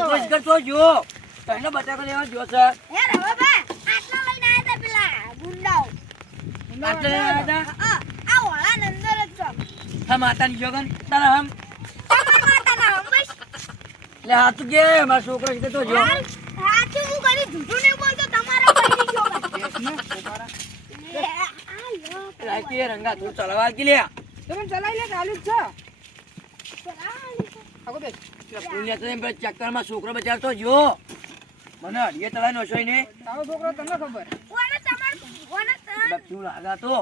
છોકરો જ કરતો જો તને બટાકા લેવા જો છે હે રવા આટલા લઈને આયા તા પેલા ગુંડાઓ આટલે આવ્યા હતા આ વાળા નંદર જ છો હા માતાની જોગન તારા હમ તમાર માતાના હમ બસ લે હાથ કે મારો છોકરો જ કરતો જો સાચું હું કરી જૂઠું નહીં બોલતો તમારા ભાઈની જોગન રાખી રંગા તું ચલાવા કે લે તમે ચલાઈ લે ચાલુ જ છે પુણ્ય તો એમ ચક્કરમાં છોકરો બચાવતો જો મને અડીએ તળાઈ નો છો ને તારો છોકરો તમને ખબર કોને તમાર કોને શું લાગા તો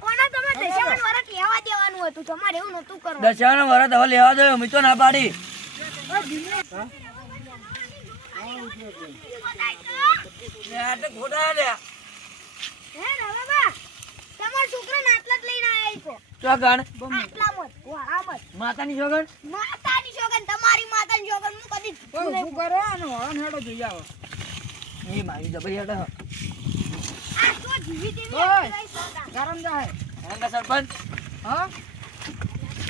કોને તમાર દશાવન વરસ લેવા દેવાનું હતું તમારે એવું નતું કરવું દશાના વરસ હવે લેવા દો મેં તો ના પાડી લે આ તો ખોટા લે હે રવા તમાર છોકરો નાટલા જ લઈને આયા છો ચોગણ આટલા મત વાળા મત માતાની જોગણ માતાની જોગન તમારી માતાની જોગન હું કદી કોઈ ઊભું કરો અને વાળાને હેડો જોઈ આવો એ મારી જબરી હટ આ તો જીવી દેવી ઓય. લઈ સોતા ગરમ જાય રંગા સરપંચ હા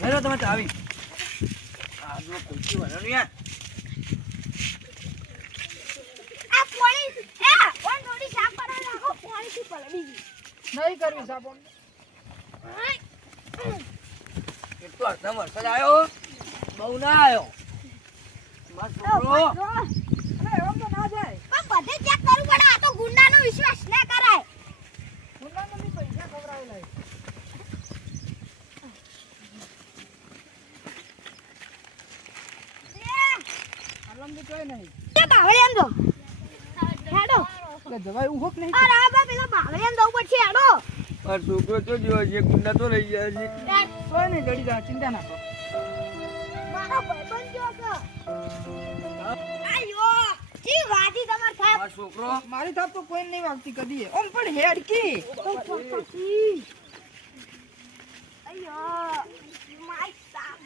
હેલો તમે ચાવી આ જો કુચી વળો યાર આ પોણી એ ઓન થોડી સાફ કરા રાખો પોણી થી પલળી ગઈ નહીં કરવી સાપોન એક તો અડધા વરસાદ આવ્યો બહુ ના આવ્યો મારો છોકરો અરે એમ તો ના જાય પણ બધે ચેક કરવું પડે આ તો ગુંડાનો વિશ્વાસ ના કરાય મુન્નાને બી પૈસા ખવડાવેલા છે. આલમ બી કોઈ નહીં તે બાવળિયાન દો હેડો એટલે જવાય ઉભો જ નહીં અરે આ બા પેલા બાવળિયાન દો પછી હેડો મારો છોકરો તો જો છે ગુંડા તો લઈ ગયા છે કોઈ નહીં જડી જાય ચિંતા ના કરો મારો ભાઈબંધ જો કે આયો જી વાદી તમાર થાપ મારો છોકરો મારી થાપ તો કોઈ નહીં વાગતી કદી ઓમ પણ હેડકી આયો માય સાપ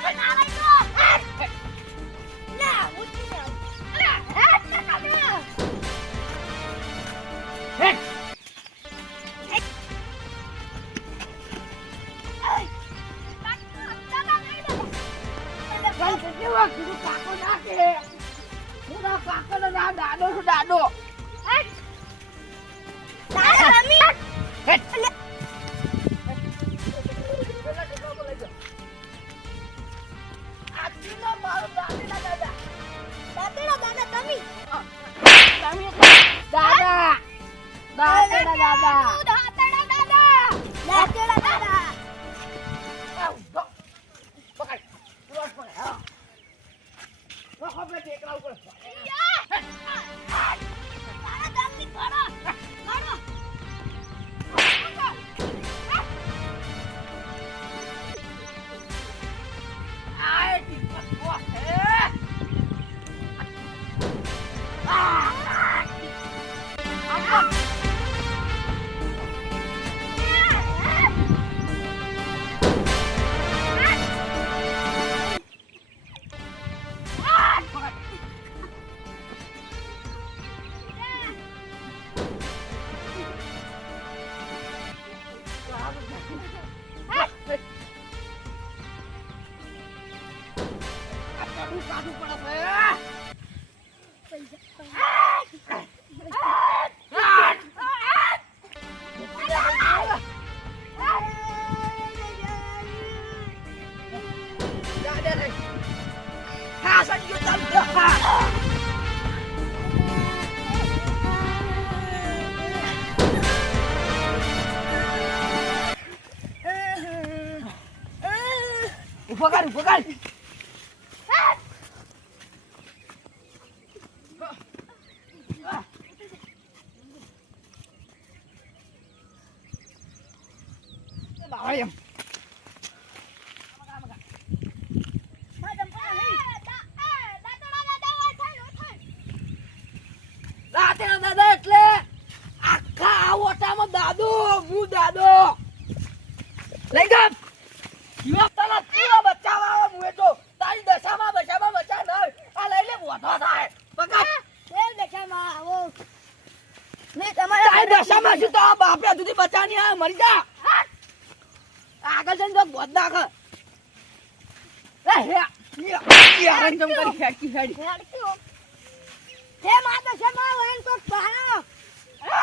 બનાવે તો ના ઉઠી જાવ અરે હેડ ના કામે હેટ દાદો ઉપકાર ઉપકાર બાવળિયા રાતેના દાદા એટલે આખા આ ઓટામાં દાદો હું દાદો લઈ ગયો યુવકતાના તીવા બચાવવા મુએ તો તારી દશામાં બચા ન આ લઈ લે બોધો થાય પકડ તેલ દેખામાં આવો ને તમારે તારી દશામાં શું તો આ બાપરે સુધી બચાની આ મરી જા આગળ જઈને તો બોધ નાખ લે હે યાર જમ કરી ખેંચી ખેડી હેડક્યો. હે માં દશામાં વેન કોક બહારો.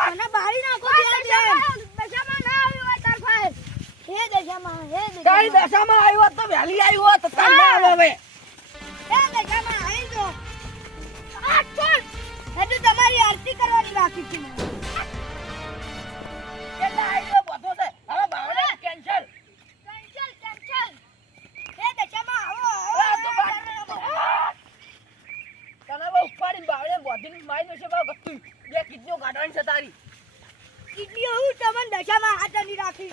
અને બારી નાખો ત્યાં દશામાં ના આવ્યો હોય તાર ભાઈ. હે દશામાં તારી દશામાં આવ્યો હોત તો વહેલી આવ્યો હોત, તાર ના આવે હવે. હે દશામાં આવી જો. આ ચાલ. હજુ તમારી આરતી કરવાની બાકી છે મારે. એટલે આઈડિયો બધો છે. હવે બાવળે કેન્સલ. કેન્સલ. હે દશામાં આવો. આ તો તને બહુ ઉપાડીને બાવળે બોધીને મારી છે બહુ ગતું. બે કિડનીઓ કાઢવાની છે તારી. કિડની હું તમને દશામાં હાથ નહીં રાખી.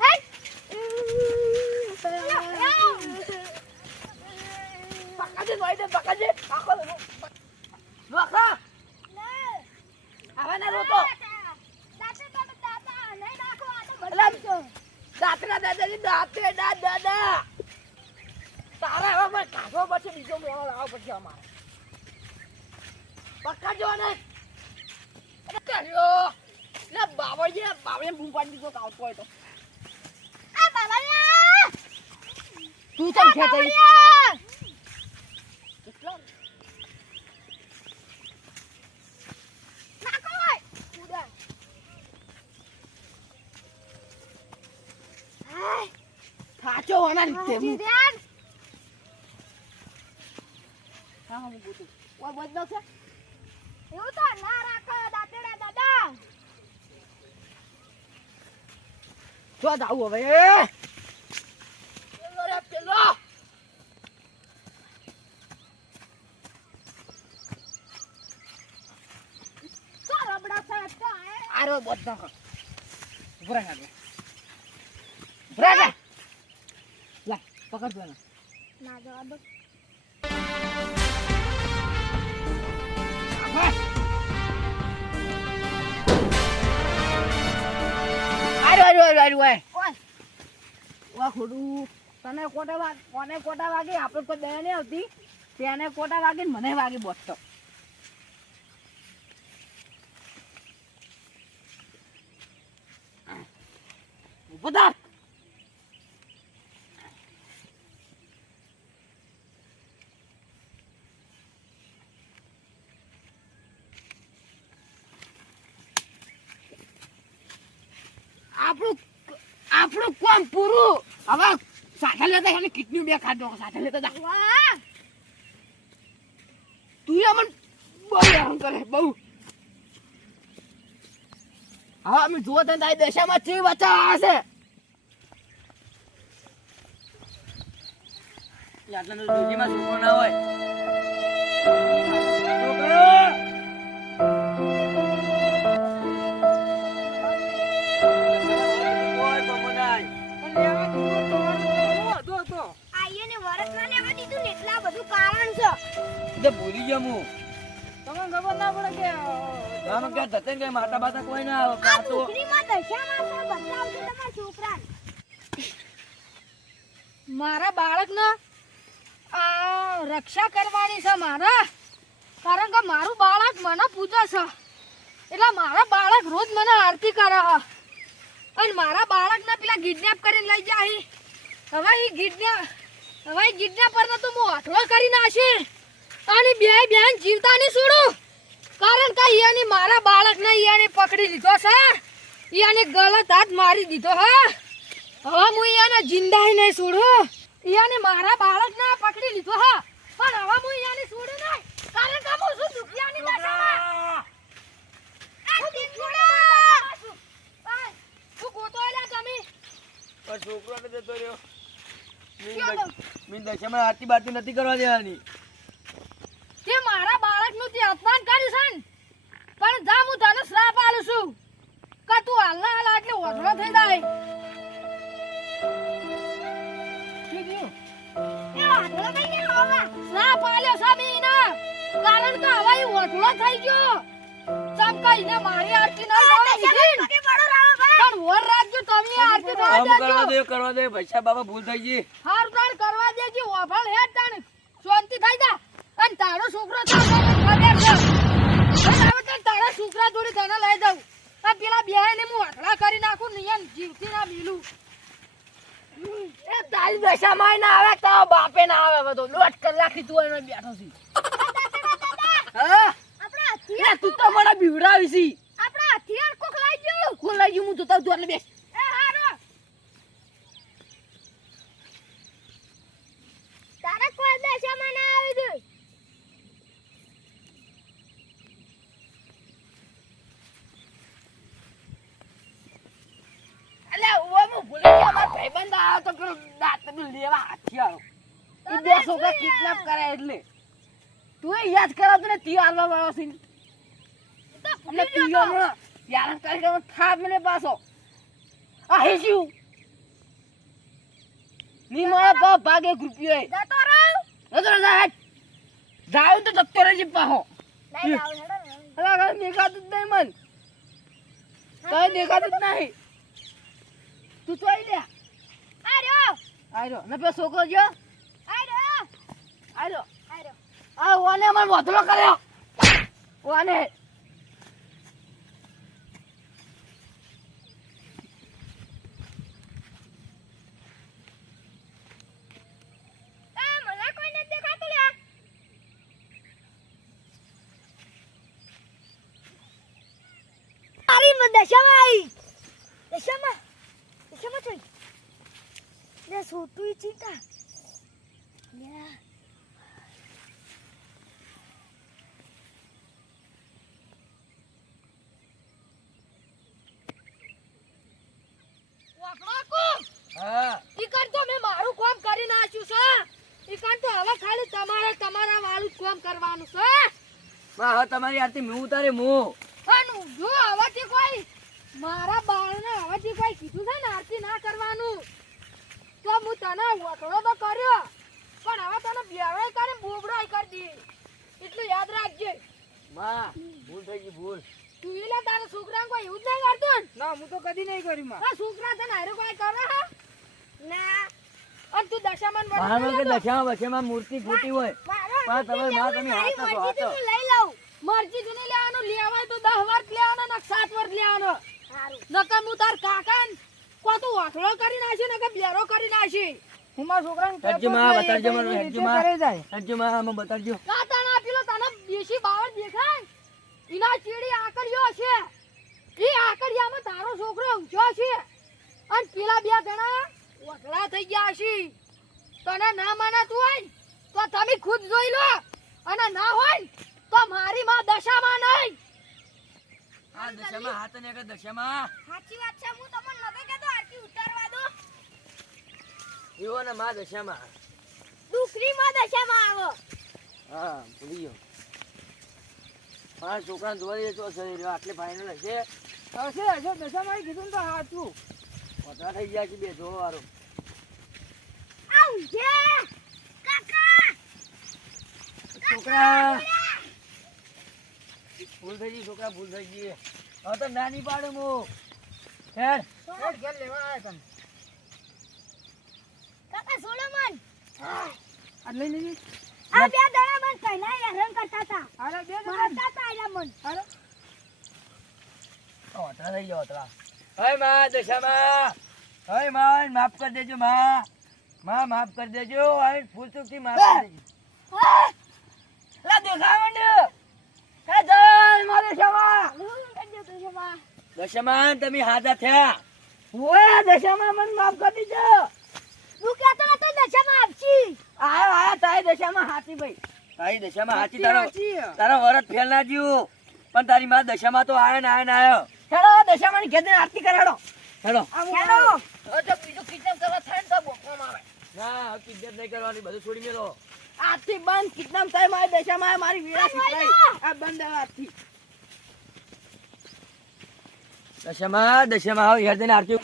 હે પકાજે નોઈ દે પકાજે. આખો નોખા. હવે ના રોતો. દાંતના દાદાજી દાંતે દાદા. તારે હવે મને કાઢવો પડશે, બીજો મેળો લાવવો પડશે અમારે. પકડજો ને. અરે કર્યો. લે બાવળીએ બૂમ પાડી દીધો તો આવતો હોય તો. આ બાબાયા તું ચમ ખેંચાઈ? કેટલા? નાખો હોય ઉડા. હાય થાચો વાના લીધે હું. જીદાન હા હું ગોતું. ઓય બદલો છે. એવું તો ના રાખો દાતેડા દાદા. જો જાવ હવે. પેલો રે પેલો. તો રબડા સાહેબ તો આરો બોધ નાખો. ઉભરા નાખો. ઉભરા જા. લા પકડ દો ને. ના જવા દો. આરો ઓય વા ખોડું. તને કોટા વાગે આપણે કોઈ દયા નહીં આવતી. તેને કોટા વાગે ને મને વાગે બોસતો. ઉભો થા. આપણું કામ પૂરું. હવે સાથે લેતા એને કિડની બે ખાધો સાથે લેતા જા. વાહ તું અમને બહુ હેરાન કરે બહુ. હવે અમે જુઓ તને તારી દશામાં ચી બચાવ હશે. આટલા દોજીમાં છોકરો ના હોય. આઈને વરસ ના લેવા દીધું ને એટલા બધું કારણ છે. ભૂલી ગયો હું. તમને ખબર ના પડે કે આમાં ક્યાં ધતે કઈ માતા બાતા કોઈ ના આવે. આ ટુકડીમાં દશામાં તો બતાવજો તમારા છોકરાને. મારા બાળકને આ રક્ષા કરવાની છે મારા. કારણ કે મારું બાળક મને પૂજે છે એટલે મારા બાળક રોજ મને આરતી કરે છે. અને મારા બાળકને પેલા કિડનેપ કરીને લઈ જાય. હવે એ કિડનેપર ને તો હું અઠળો કરી નાખી. અને બે બેન જીવતા નહીં છોડું. કારણ કે ઈયાની મારા બાળકને ઈયાને પકડી લીધો છે. ઈયાને ગલત હાથ મારી દીધો હે. હવે હું ઈયાને જિંદા નહીં છોડું. ઈયાને મારા બાળકને પકડી લીધો હે. પણ હવે હું ઈયાને છોડું નહીં. કારણ કે હું છું દુખિયાની દશામાં. હું દુખિયાની છું. ભાઈ તું ગોતો આલ્યા તમે. પણ છોકરો ને જતો રહ્યો. ક્યાં મીન દશામાં આરતી બારતી નથી કરવા દેવાની. તે મારા બાળકનું તે અપમાન કર્યું છે ને. પણ જા હું તને શ્રાપ આલું છું કે તું હાલના હાલ એટલે ઓઢળો થઈ જાય. એ વાંધો નહીં હોવા. શ્રાપ આલ્યો છે મેં એને. કારણ કે હવે ઈ ઓઢળો થઈ ગયો. ચમકાઈને મારી આરતી ના કરવા દીધી ને. પગે પડો રામાભાઈ. પણ વર રાખજો તમે આરતી કરવા દેજો. કરવા દે પૈસા બાબા ભૂલ થઈ ગઈ. હાર તાણ કરવા દેજો. ઓભળ હેડ તાણ શાંતિ થઈ જા. અને તારો છોકરો તો મને ખબર છે. અને હવે તો તારા છોકરા જોડે તને લઈ જાઉં. આ પેલા બેને હું અઠડા કરી નાખું ને યાર જીવતી ના મિલું. એ તારી તારી દશામાં ના આવે તારો બાપે ના આવે બધો 1.5 કલાકથી તું એને બેઠો છે હા આપણા લે તું તો મને બીવડાવી છી આપણા હથિયાર કોક લઈ ગયું કોણ લઈ ગયું હું જોતા તું એટલે બેસ એ હારો તારે કોઈ દશામાં ના આવી દે અલે ઓય હું ભૂલી ગયો મારો ભાઈબંધ આવ્યો તો પેલો દાંતનું લેવા હથિયારો ઈ બે છોકરા કિડનેપ કરે એટલે તું યાદ કરાવતો ને તી હાલવા વાળો છે એટલે તીયો યાર કરી થાપ મને પાછો આ હેસ્યું ની મારા પા ભાગે એક રૂપિયો એ જતો રહો નતો ના જાવ તો જતો રહેજે પાહો લઈ જાવ હેડો અલા દેખાતું જ નહીં મન કઈ દેખાતું જ નહીં તું ચોઈ લે આર્યો ને પે છોકરો જો આર્યો આ ઓને મને વધલો કર્યો ઓને મને કોઈ નથી દેખાતું લે મારી દશામાં આવી દશામાં જોઈ લે છોટું ચિંતા લે હા ઈ કાન તો મેં મારું કામ કરી નાખ્યું છે ઈ કાન તો હવે ખાલી તમારા વાળું જ કામ કરવાનું છે માં હવે તમારી આરતી હું ઉતારે હું અને જો હવેથી કોઈ મારા બાળને હવેથી કોઈ કીધું છે ને આરતી ના કરવાનું તો હું તને વટડો તો કર્યો પણ હવે તને બેવડાઈ કરીને બોબડાઈ કરી દી એટલું યાદ રાખજે માં ભૂલ થઈ ગઈ ભૂલ તું એલા તારા છોકરાને કોઈ એવું જ નહીં કરતો ને ના હું તો કદી નહીં કરી માં આ છોકરા તને હારે કોઈ કરે હે ના અને તું દશામાન માનો કે દશામાં બશામાં મૂર્તિ ખોટી હોય પણ તમે માં તમે હાથ નાખો હાથ લઈ લઉં મરજી તું નહીં લેવાનું લેવાય તો 10 વર્ષ લેવાનો ને 7 વર્ષ લેવાનો નકર હું તાર કાકાને કો તું વાટલો કરી નાખી ને કે બેરો કરી નાખી હું મારા છોકરાને હજુ માં બતાડજો મને હજુ માં અમે બતાડજો કાતા ના પેલો તને દેશી બાવળ દેખાય ઈના ચીડી આકડ્યો છે ઈ આકડિયામાં તારો છોકરો ઊંચો છે અને પેલા બે જણા વટલા થઈ ગયા છે તને ના માનાતું હોય તો તમે ખુદ જોઈ લો અને ના હોય તો મારી માં દશામાં નહીં આ દશામાં હાથ ને કે દશામાં સાચી વાત છે હું તમને નતો કહેતો આરતી ઉતારવા દો એવો ને માં દશામાં દુસરીમાં દશામાં આવો હા ભૂલી ગયો મારા છોકરાને જોવા દે તો શરીર આટલે ફાઇનલ હશે હશે દશામાં કીધું તો સાચું પતા થઈ ગયા છે બે જોવા વાળો આવ જે કાકા છોકરા ભૂલ થઈ ગઈ છોકરા ભૂલ થઈ ગઈ હવે તો નાની પાડું હું ઘેર ઘેર લેવા આવ્યા તમે કાકા સોલોમન આ લઈ લેજી આ બે દણા મન કઈના હેરાન કરતા હતા અરે બે મારતા હતા એલા મન અરે ઓતરા થઈ ગયો ઓતરા હે માં દશામાં હે માં માફ કરી દેજો માં માફ કરી દેજો આ ફૂલ ચૂકથી માફ કરી દેજો લા દેખાવ મંડ્યો હે જય મારે દશામાં દશામાં તમે હાથા થયા ઓય દશામાં મને માફ કરી દેજો તું કહેતો નતો દશામાં આવશી આયા તારી દશામાં હાથી ભાઈ તારી દશામાં હાથી તારો વરત ફેલ ના જીવ પણ તારી માં દશામાં તો આયો ને આયો હેડો દશામાં ની ઘેર આરતી કરાડો હેડો હેડો તો બીજું કિડનેપ કરવા થાય ને તો બોકવામાં આવે ના કિડનેપ નહીં કરવાની બધું છોડી મેલો આજથી બંધ કિડનેપ થાય મારી દશામાં મારી વીરા સુકાઈ આ બંધ આજથી દશામાં આવ યાર જઈને આરતી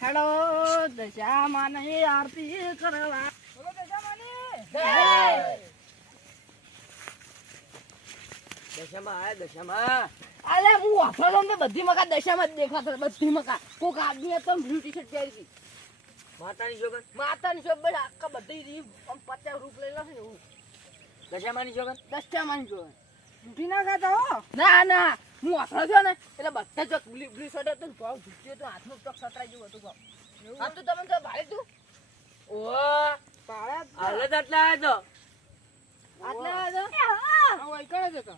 હેડો દશામાં નહીં આરતી કરવા બોલો દશામાં આયા દશામાં અલે હું વાપરતો ને બધી મકા દશામાં જ દેખાતો બધી મકા કોક આદમી હતો બ્લુ ટી શર્ટ પહેરી માતાની છોકન માતાની શોખ બસ આખા બધી રીત આમ 50 રૂપ લઈ લેશે ને એવું દશામાની છોકન દસ્તામાની શોખ ઊંધી ના ખાતા હો ના ના હું અથડો થયો ને એટલે બધા ચોક ગુલી સોડે તો ભાવ ભૂખ્યો તો હાથનું ચોક સતરાઈ જેવું હતું ભાવ હા તું તમે તો ભાડે તું ઓ ભાડે હાલે તો આટલા આવ્યો આટલે આવે એ હા તો આ કણે જતો તો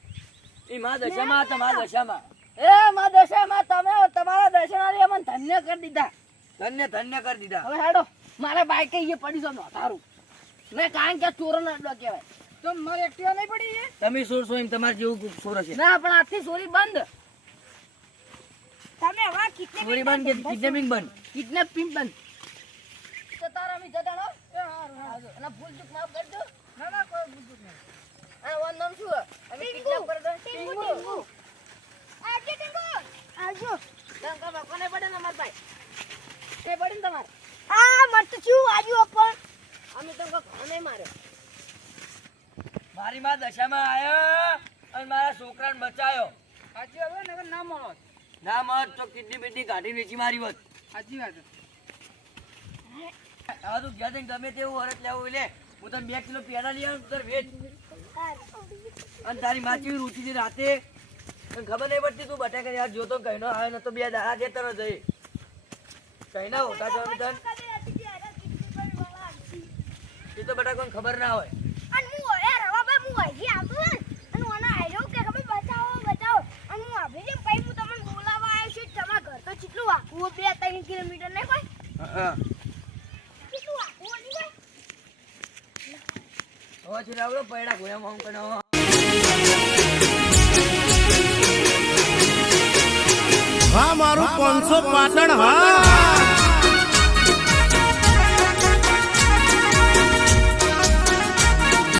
એ માં દશામાં હતા માં દશામાં એ માં દશામાં તમે તમારા દર્શનારી અમને ધન્ય કરી દીધા ધન્ય ધન્ય કરી દીધા હવે હેડો મારા બાઈક એ પડી છે નોતારું ને કારણ કે ચોરો ના અડ્ડો કહેવાય તો મારે એક્ટિવા નહીં પડી છે તમે સોરસો એમ તમારે જેવું સોર છે ના પણ આજથી ચોરી બંધ તમે હવે ચોરી બંધ કે કિડનેપિંગ બંધ કિડનેપિંગ બંધ તો તારા અમે જતા રહો એ હારું હારું અને ભૂલ ચૂક માફ કરજો ના ના કોઈ ભૂલ ચૂક નહીં આ વન નામ શું અમે કિડનેપ કરી દો ટીંગુ આજે ટીંગુ આવજો ડંકા બાપા ને પડે ને માર ભાઈ એ પડી ને તમારે આ મત છું આજુ પણ અમે તો ઘણો નહીં માર્યો મારી માં દશામાં આવ્યો અને મારા છોકરાને બચાયો સાચી વાત ને ના મળો ના મત તો કિડની બીડની કાઢી વેચી મારી હોત સાચી વાત હવે તું ગયા ગમે તેવું વરસ લેવું લે હું તને 2 કિલો પેડા લઈ આવું તાર વેચ અને તારી માચી રૂચી છે રાતે તને ખબર નહીં પડતી તું બટાકા યાર જોતો કહીનો આવે ને તો 2 દાડા જે તરત જઈ કઈ ના હોતા તો તને એ તો બટા કોઈને ખબર ના હોય અને હું એ રવા ભાઈ હું અહીંથી આવતો ને અને ઓના આયરો કે ખબર બચાવો બચાવો અને હું આવી જેમ ભાઈ હું તમને બોલાવવા આવ્યો છું તમારા ઘર તો કેટલું આખું 2-3 કિલોમીટર નહીં કોઈ હા કેટલું આખું નહીં કોઈ હવે છે આવડો પૈડા ઘોયા મોમ કનો હા મારું 500 પાટણ હા